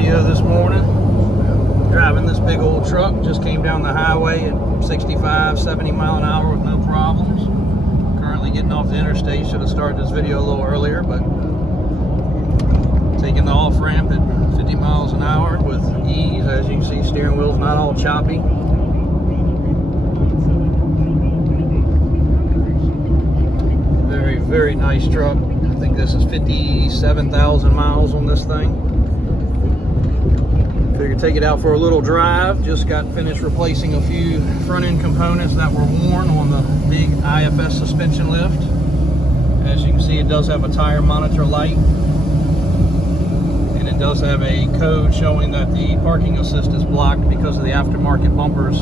video this morning. Driving this big old truck, just came down the highway at 65, 70 mile an hour with no problems. Currently getting off the interstate. Should have started this video a little earlier, but taking the off ramp at 50 miles an hour with ease. As you can see, steering wheel's not all choppy. Very, very nice truck. I think this is 57,000 miles on this thing. Figured take it out for a little drive. Just got finished replacing a few front end components that were worn on the big IFS suspension lift. As you can see, it does have a tire monitor light, and it does have a code showing that the parking assist is blocked because of the aftermarket bumpers.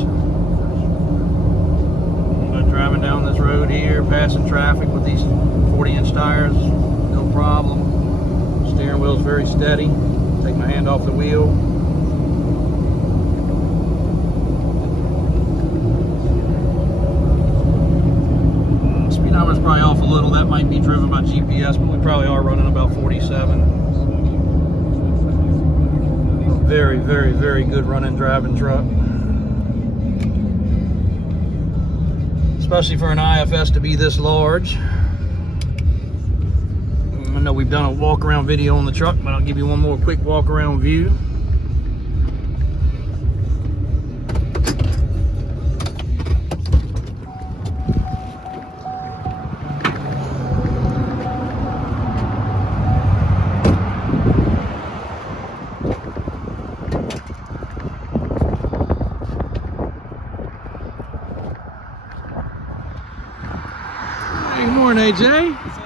But driving down this road here, passing traffic with these 40-inch tires, no problem. Steering wheel's very steady. Take my hand off the wheel. Speed number's probably off a little. That might be driven by GPS, but we probably are running about 47. Very, very, very good running, driving truck. Especially for an IFS to be this large. I know we've done a walk around video on the truck, but I'll give you one more quick walk around view. Hey, good morning, AJ. What's up?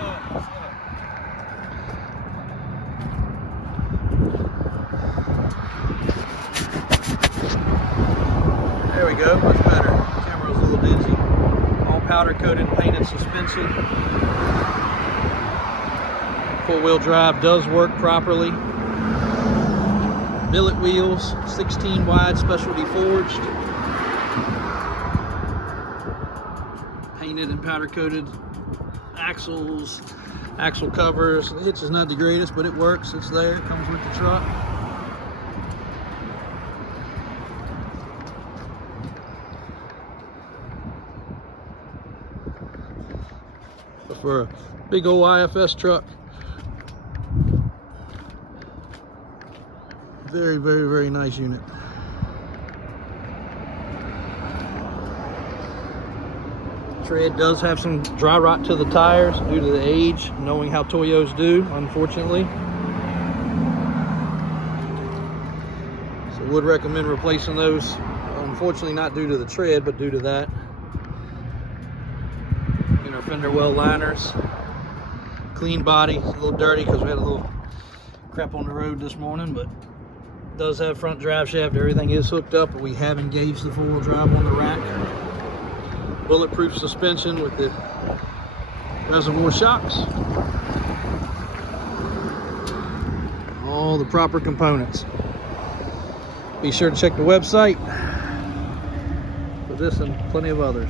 There we go, much better. Camera's a little dingy. All powder coated painted suspension. Four-wheel drive does work properly. Billet wheels, 16 wide, specialty forged. Painted and powder coated axles, axle covers. The hitch is not the greatest, but it works. It's there. It comes with the truck. So for a big old IFS truck, very, very, very nice unit. Tread does have some dry rot to the tires due to the age, knowing how Toyos do, unfortunately. So would recommend replacing those. Unfortunately, not due to the tread, but due to that. Inner fender well liners. Clean body. It's a little dirty because we had a little crap on the road this morning, but it does have front drive shaft. Everything is hooked up, but we have engaged the four-wheel drive on the rack. Bulletproof suspension with the reservoir shocks. All the proper components. Be sure to check the website for this and plenty of others.